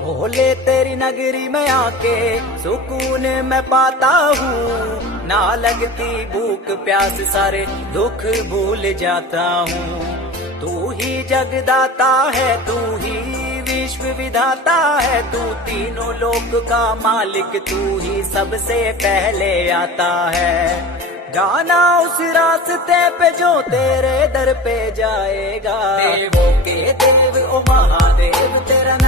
भोले तेरी नगरी में आके सुकून मैं पाता हूँ, ना लगती भूख प्यास सारे दुख भूल जाता हूँ। तू ही जगदाता है, तू ही विश्व विधाता है, तू तीनों लोक का मालिक, तू ही सबसे पहले आता है। जाना उस रास्ते पे जो तेरे दर पे जाएगा, देवों के देव ओ महादेव तेरा